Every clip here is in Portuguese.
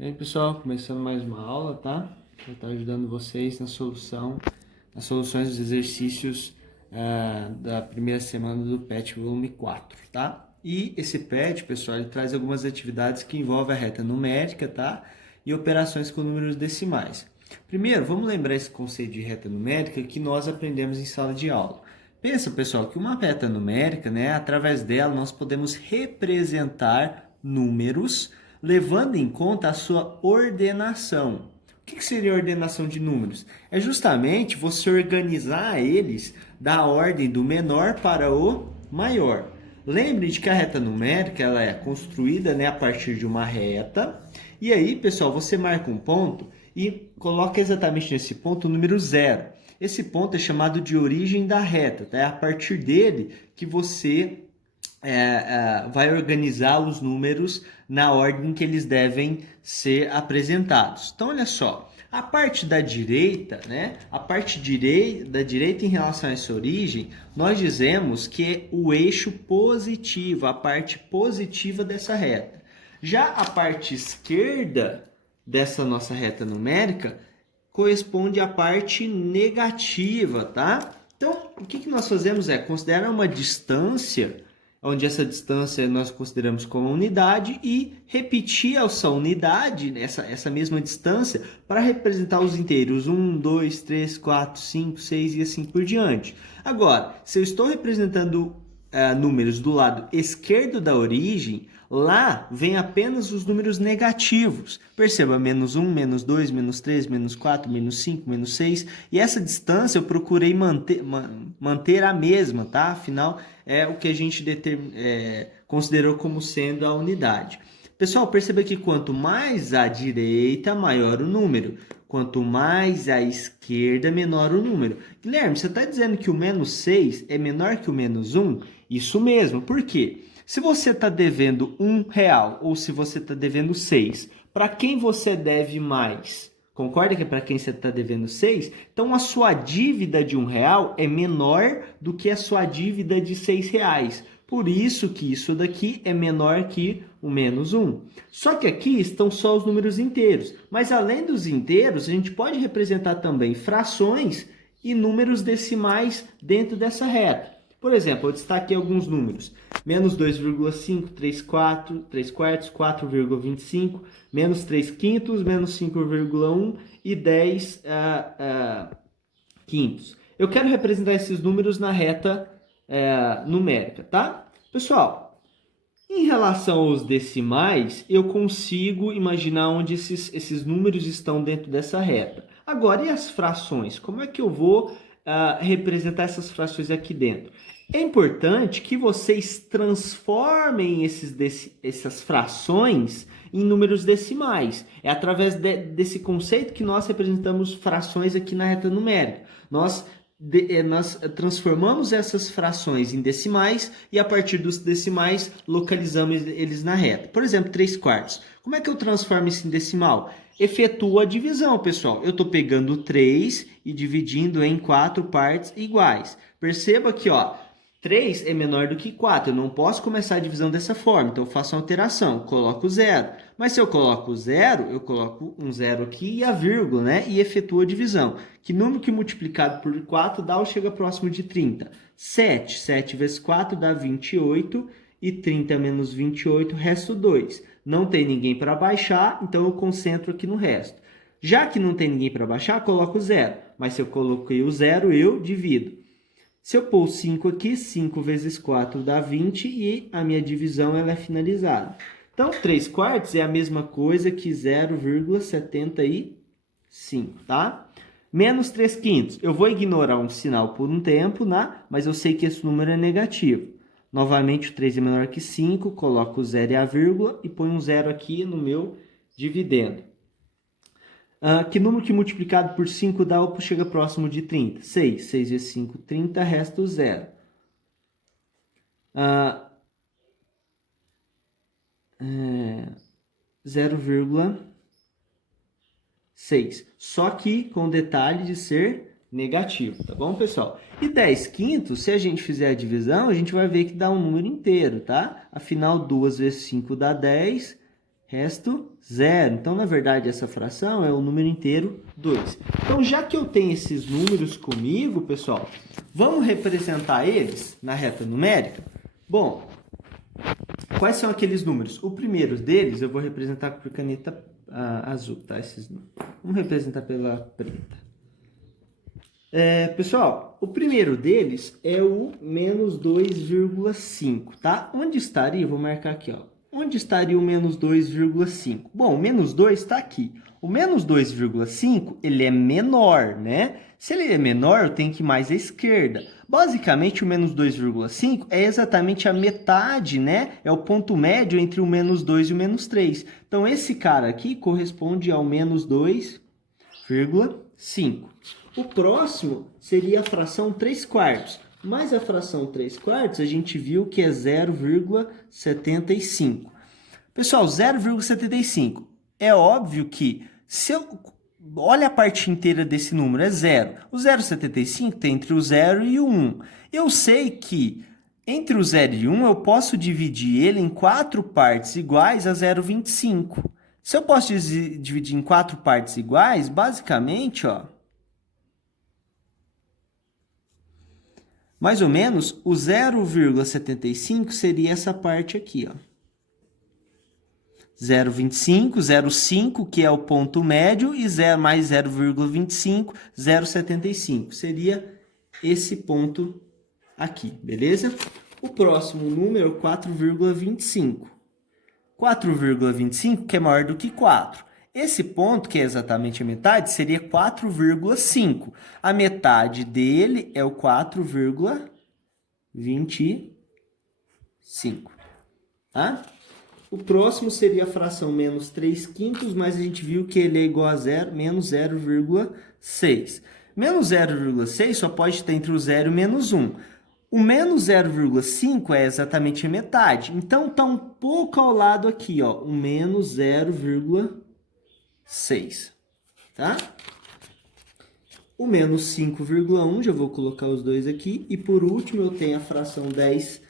E aí, pessoal, começando mais uma aula, tá? Vou estar ajudando vocês nas soluções dos exercícios da primeira semana do PET volume 4, tá? E esse PET, pessoal, ele traz algumas atividades que envolvem a reta numérica, tá? E operações com números decimais. Primeiro, vamos lembrar esse conceito de reta numérica que nós aprendemos em sala de aula. Pensa, pessoal, que uma reta numérica, né, através dela nós podemos representar números levando em conta a sua ordenação. O que seria a ordenação de números? É justamente você organizar eles da ordem do menor para o maior. Lembre de que a reta numérica ela é construída, né, a partir de uma reta. E aí, pessoal, você marca um ponto e coloca exatamente nesse ponto o número 0. Esse ponto é chamado de origem da reta, tá? É a partir dele que você vai organizar os números na ordem que eles devem ser apresentados. Então, olha só, a parte da direita, né? A parte da direita em relação a essa origem, nós dizemos que é o eixo positivo, a parte positiva dessa reta. Já a parte esquerda dessa nossa reta numérica corresponde à parte negativa, tá? Então, o que nós fazemos é considerar uma distância onde essa distância nós consideramos como unidade e repetir essa unidade, essa mesma distância, para representar os inteiros 1, 2, 3, 4, 5, 6 e assim por diante. Agora, se eu estou representando números do lado esquerdo da origem, lá vem apenas os números negativos. Perceba, menos 1, menos 2, menos 3, menos 4, menos 5, menos 6. E essa distância eu procurei manter a mesma, tá? Afinal, é o que a gente considerou como sendo a unidade. Pessoal, perceba que quanto mais à direita, maior o número. Quanto mais à esquerda, menor o número. Guilherme, você está dizendo que o menos 6 é menor que o menos 1? Isso mesmo. Por quê? Se você está devendo R$1 ou se você está devendo 6, para quem você deve mais? Concorda que é para quem você está devendo 6? Então, a sua dívida de R$1 é menor do que a sua dívida de R$6. Por isso que isso daqui é menor que o menos 1. Só que aqui estão só os números inteiros. Mas além dos inteiros, a gente pode representar também frações e números decimais dentro dessa reta. Por exemplo, eu destaquei alguns números. Menos 2,5, 3 quartos, 4,25, menos 3 quintos, menos 5,1 e 10 quintos. Eu quero representar esses números na reta numérica, tá? Pessoal, em relação aos decimais, eu consigo imaginar onde esses números estão dentro dessa reta. Agora, e as frações? Como é que eu vou representar essas frações aqui dentro? É importante que vocês transformem essas frações em números decimais. É através desse conceito que nós representamos frações aqui na reta numérica. Nós transformamos essas frações em decimais e a partir dos decimais localizamos eles na reta. Por exemplo, 3 quartos. Como é que eu transformo isso em decimal? Efetuo a divisão, pessoal. Eu estou pegando 3 e dividindo em 4 partes iguais. Perceba que 3 é menor do que 4. Eu não posso começar a divisão dessa forma. Então, eu faço uma alteração. Coloco 0. Mas se eu coloco 0, eu coloco um 0 aqui e a vírgula, né? E efetuo a divisão. Que número que multiplicado por 4 dá ou chega próximo de 30? 7. 7 vezes 4 dá 28. E 30 menos 28, resto 2. Não tem ninguém para baixar, então eu concentro aqui no resto. Já que não tem ninguém para baixar, coloco 0. Mas se eu coloquei o 0, eu divido. Se eu pôr 5 aqui, 5 vezes 4 dá 20 e a minha divisão ela é finalizada. Então, 3 quartos é a mesma coisa que 0,75, tá? Menos 3 quintos. Eu vou ignorar um sinal por um tempo, né? Mas eu sei que esse número é negativo. Novamente, o 3 é menor que 5, coloco o 0 e a vírgula e ponho um 0 aqui no meu dividendo. Que número que multiplicado por 5 dá ou chega próximo de 30? 6. 6 vezes 5, 30, resta o 0. 0,6. Só que com o detalhe de ser negativo, tá bom, pessoal? E 10 quintos, se a gente fizer a divisão, a gente vai ver que dá um número inteiro, tá? Afinal, 2 vezes 5 dá 10, resto 0. Então, na verdade, essa fração é o número inteiro 2. Então, já que eu tenho esses números comigo, pessoal, vamos representar eles na reta numérica? Bom, quais são aqueles números? O primeiro deles eu vou representar por caneta azul, tá? Esses números. Vamos representar pela preta. Pessoal, o primeiro deles é o menos 2,5, tá? Onde estaria? Vou marcar aqui, ó. Onde estaria o menos 2,5? Bom, o menos 2 está aqui. O menos 2,5, ele é menor, né? Se ele é menor, eu tenho que ir mais à esquerda. Basicamente, o menos 2,5 é exatamente a metade, né? É o ponto médio entre o menos 2 e o menos 3. Então, esse cara aqui corresponde ao menos 2,5. O próximo seria a fração 3 quartos. Mas a fração 3 quartos a gente viu que é 0,75. Pessoal, 0,75. É óbvio que se eu... Olha a parte inteira desse número, é 0. O 0,75 tem entre o 0 e o 1. Eu sei que entre o 0 e o 1 eu posso dividir ele em 4 partes iguais a 0,25. Se eu posso dividir em 4 partes iguais, basicamente, ó, mais ou menos, o 0,75 seria essa parte aqui, ó. 0,25, 0,5, que é o ponto médio, e 0 mais 0,25, 0,75. Seria esse ponto aqui, beleza? O próximo número é 4,25. 4,25, que é maior do que 4. Esse ponto, que é exatamente a metade, seria 4,5. A metade dele é o 4,25. Tá? O próximo seria a fração menos 3 quintos, mas a gente viu que ele é igual a zero, menos 0,6. Menos 0,6 só pode estar entre o 0 e o menos 1. O menos 0,5 é exatamente a metade. Então, está um pouco ao lado aqui, ó, o menos 0,6. Tá? O menos 5,1, já vou colocar os dois aqui. E por último, eu tenho a fração 10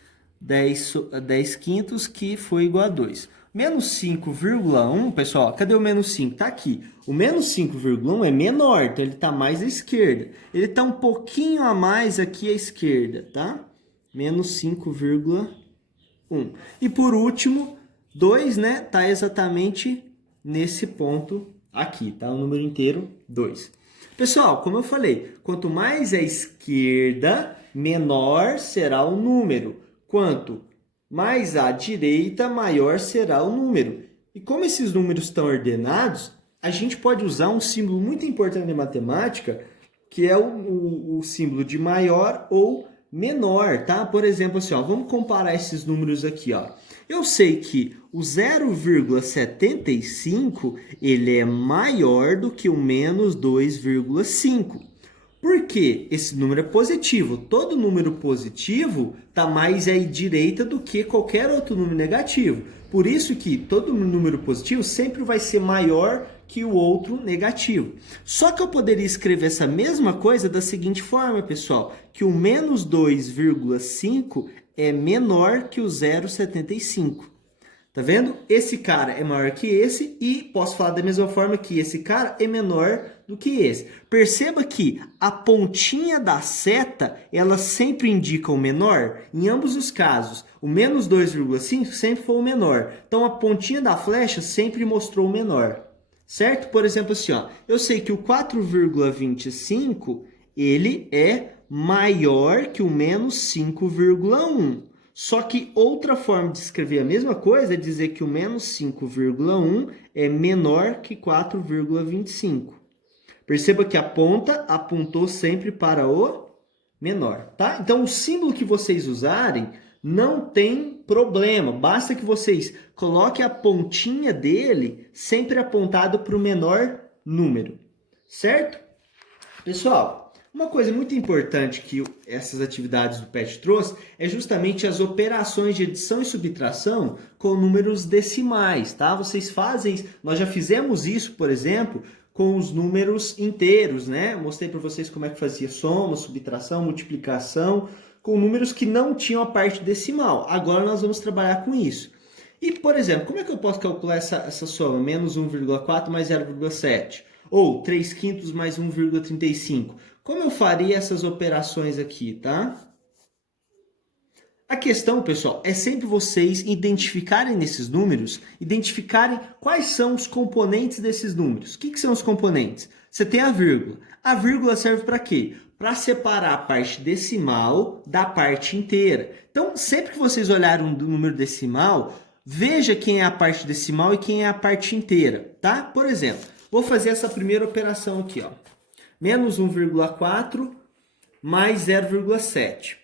quintos, que foi igual a 2. Menos 5,1, pessoal, cadê o menos 5? Está aqui. O menos 5,1 é menor, então ele está mais à esquerda. Ele está um pouquinho a mais aqui à esquerda, tá? Menos 5,1. E por último, 2, né? Está exatamente nesse ponto aqui, tá? O número inteiro, 2. Pessoal, como eu falei, quanto mais à esquerda, menor será o número. Quanto mais à direita, maior será o número. E como esses números estão ordenados, a gente pode usar um símbolo muito importante na matemática, que é o símbolo de maior ou menor, tá? Por exemplo, assim, ó, vamos comparar esses números aqui, ó. Eu sei que o 0,75 ele é maior do que o menos 2,5. Por quê? Esse número é positivo. Todo número positivo está mais à direita do que qualquer outro número negativo. Por isso que todo número positivo sempre vai ser maior que o outro negativo. Só que eu poderia escrever essa mesma coisa da seguinte forma, pessoal, que o menos 2,5 é menor que o 0,75. Tá vendo? Esse cara é maior que esse e posso falar da mesma forma que esse cara é menor do que esse. Perceba que a pontinha da seta, ela sempre indica o menor. Em ambos os casos, o menos 2,5 sempre foi o menor. Então, a pontinha da flecha sempre mostrou o menor. Certo? Por exemplo, assim, ó, eu sei que o 4,25, ele é maior que o menos 5,1. Só que outra forma de escrever a mesma coisa é dizer que o menos 5,1 é menor que 4,25. Perceba que a ponta apontou sempre para o menor, tá? Então, o símbolo que vocês usarem não tem problema. Basta que vocês coloquem a pontinha dele sempre apontado para o menor número, certo? Pessoal, uma coisa muito importante que essas atividades do PET trouxe é justamente as operações de adição e subtração com números decimais, tá? Vocês fazem, nós já fizemos isso, por exemplo, com os números inteiros, né? Eu mostrei para vocês como é que fazia soma, subtração, multiplicação, com números que não tinham a parte decimal. Agora nós vamos trabalhar com isso. E, por exemplo, como é que eu posso calcular essa soma? Menos 1,4 mais 0,7. Ou 3 quintos mais 1,35. Como eu faria essas operações aqui, tá? A questão, pessoal, é sempre vocês identificarem nesses números, identificarem quais são os componentes desses números. O que são os componentes? Você tem a vírgula. A vírgula serve para quê? Para separar a parte decimal da parte inteira. Então, sempre que vocês olharem um número decimal, veja quem é a parte decimal e quem é a parte inteira, tá? Por exemplo, vou fazer essa primeira operação aqui, ó. Menos 1,4 mais 0,7.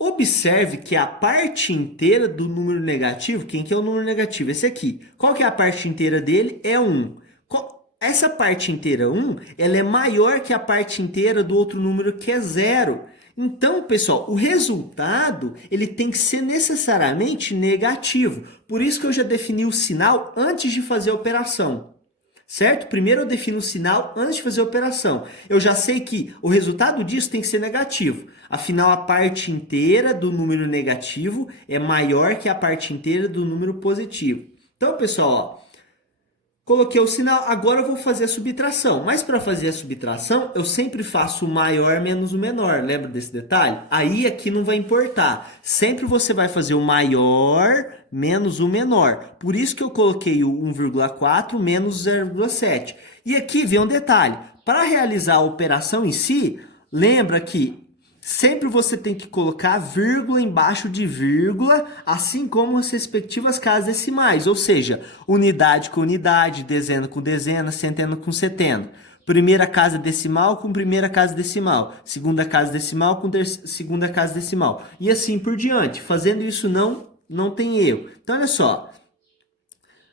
Observe que a parte inteira do número negativo, quem que é o número negativo? Esse aqui. Qual que é a parte inteira dele? É 1. Essa parte inteira 1, ela é maior que a parte inteira do outro número que é 0. Então, pessoal, o resultado ele tem que ser necessariamente negativo. Por isso que eu já defini o sinal antes de fazer a operação. Certo? Primeiro eu defino o sinal antes de fazer a operação. Eu já sei que o resultado disso tem que ser negativo. Afinal, a parte inteira do número negativo é maior que a parte inteira do número positivo. Então, pessoal, ó, coloquei o sinal, agora eu vou fazer a subtração. Mas para fazer a subtração, eu sempre faço o maior menos o menor. Lembra desse detalhe? Aí aqui não vai importar. Sempre você vai fazer o maior menos o menor. Por isso que eu coloquei o 1,4 menos 0,7. E aqui vem um detalhe. Para realizar a operação em si, lembra que sempre você tem que colocar vírgula embaixo de vírgula, assim como as respectivas casas decimais, ou seja, unidade com unidade, dezena com dezena, centena com centena. Primeira casa decimal com primeira casa decimal, segunda casa decimal com segunda casa decimal, e assim por diante. Fazendo isso não tem erro. Então, olha só.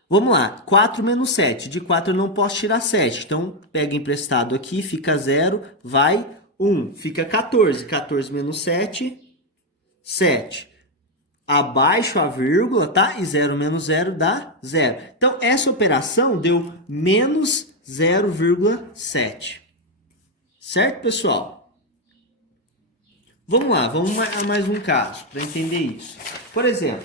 Vamos lá, 4 menos 7. De 4 eu não posso tirar 7. Então, pega emprestado aqui, fica 0, vai 1. Fica 14. 14 menos 7, 7. Abaixo a vírgula, tá? E 0 menos 0 dá 0. Então, essa operação deu menos 0,7. Certo, pessoal? Vamos lá, vamos a mais um caso para entender isso. Por exemplo,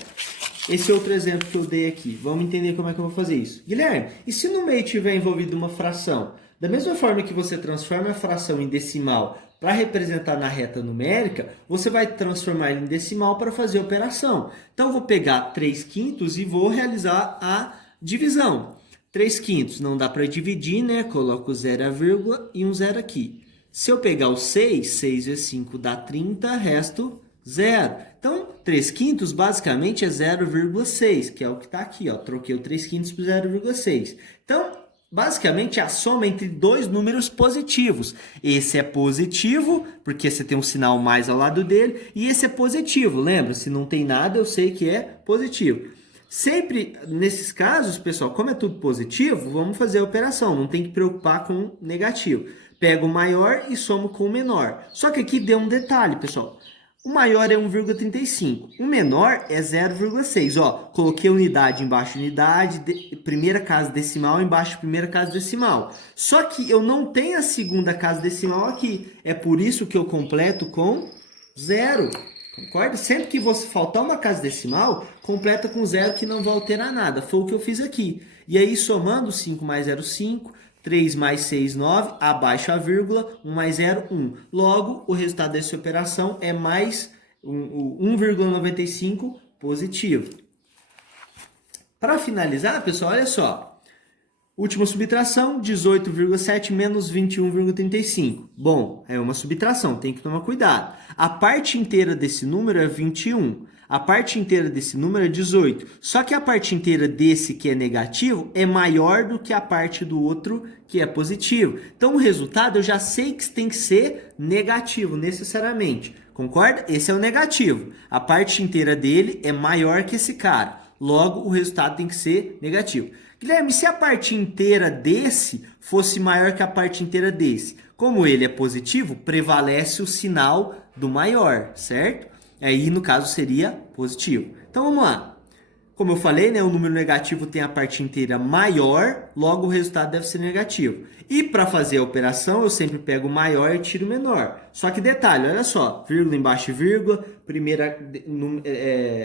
esse outro exemplo que eu dei aqui. Vamos entender como é que eu vou fazer isso. Guilherme, e se no meio tiver envolvido uma fração? Da mesma forma que você transforma a fração em decimal para representar na reta numérica, você vai transformar ele em decimal para fazer a operação. Então, eu vou pegar 3 quintos e vou realizar a divisão. 3 quintos não dá para dividir, né? Coloco 0 a vírgula e um 0 aqui. Se eu pegar o 6, 6 vezes 5 dá 30, resto 0. Então, 3 quintos basicamente é 0,6, que é o que está aqui, ó. Troquei o 3 quintos por 0,6. Então, basicamente é a soma entre dois números positivos. Esse é positivo, porque você tem um sinal mais ao lado dele, e esse é positivo. Lembra? Se não tem nada, eu sei que é positivo. Sempre nesses casos, pessoal, como é tudo positivo, vamos fazer a operação. Não tem que preocupar com negativo. Pego o maior e somo com o menor. Só que aqui deu um detalhe, pessoal. O maior é 1,35. O menor é 0,6. Ó, coloquei unidade embaixo de unidade, primeira casa decimal embaixo de primeira casa decimal. Só que eu não tenho a segunda casa decimal aqui. É por isso que eu completo com 0. Concorda? Sempre que você faltar uma casa decimal, completa com 0 que não vai alterar nada. Foi o que eu fiz aqui. E aí, somando 5 mais 0, 5. 3 mais 6, 9, abaixo a vírgula, 1 mais 0, 1. Logo, o resultado dessa operação é mais 1,95 positivo. Para finalizar, pessoal, olha só. Última subtração, 18,7 menos 21,35. Bom, é uma subtração, tem que tomar cuidado. A parte inteira desse número é 21. A parte inteira desse número é 18. Só que a parte inteira desse que é negativo é maior do que a parte do outro que é positivo. Então, o resultado eu já sei que tem que ser negativo, necessariamente. Concorda? Esse é o negativo. A parte inteira dele é maior que esse cara. Logo, o resultado tem que ser negativo. Guilherme, se a parte inteira desse fosse maior que a parte inteira desse? Como ele é positivo, prevalece o sinal do maior, certo? Aí, no caso, seria positivo. Então, vamos lá. Como eu falei, né, o número negativo tem a parte inteira maior, logo o resultado deve ser negativo. E para fazer a operação, eu sempre pego o maior e tiro o menor. Só que detalhe, olha só, vírgula embaixo de vírgula, primeira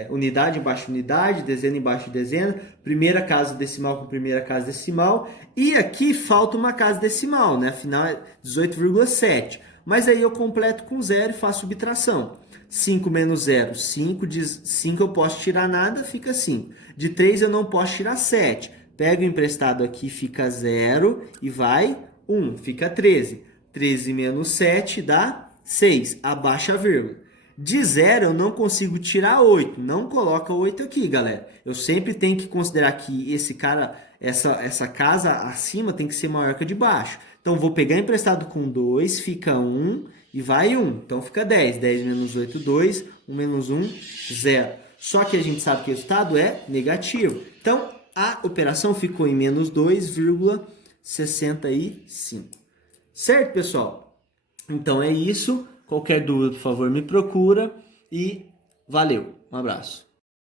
unidade embaixo de unidade, dezena embaixo de dezena, primeira casa decimal com primeira casa decimal, e aqui falta uma casa decimal, né? Afinal é 18,7. Mas aí eu completo com zero e faço subtração. 5 menos 0, 5. De 5 eu posso tirar nada, fica 5. De 3 eu não posso tirar 7. Pego o emprestado aqui, fica 0 e vai 1, fica 13. 13 menos 7 dá 6, abaixa a vírgula. De 0 eu não consigo tirar 8, não coloca 8 aqui, galera. Eu sempre tenho que considerar que esse cara, essa casa acima tem que ser maior que a de baixo. Então, vou pegar emprestado com 2, fica 1 e vai 1. Então, fica 10. 10 menos 8, 2. 1 menos 1, 0. Só que a gente sabe que o resultado é negativo. Então, a operação ficou em menos 2,65. Certo, pessoal? Então, é isso. Qualquer dúvida, por favor, me procura. E valeu. Um abraço.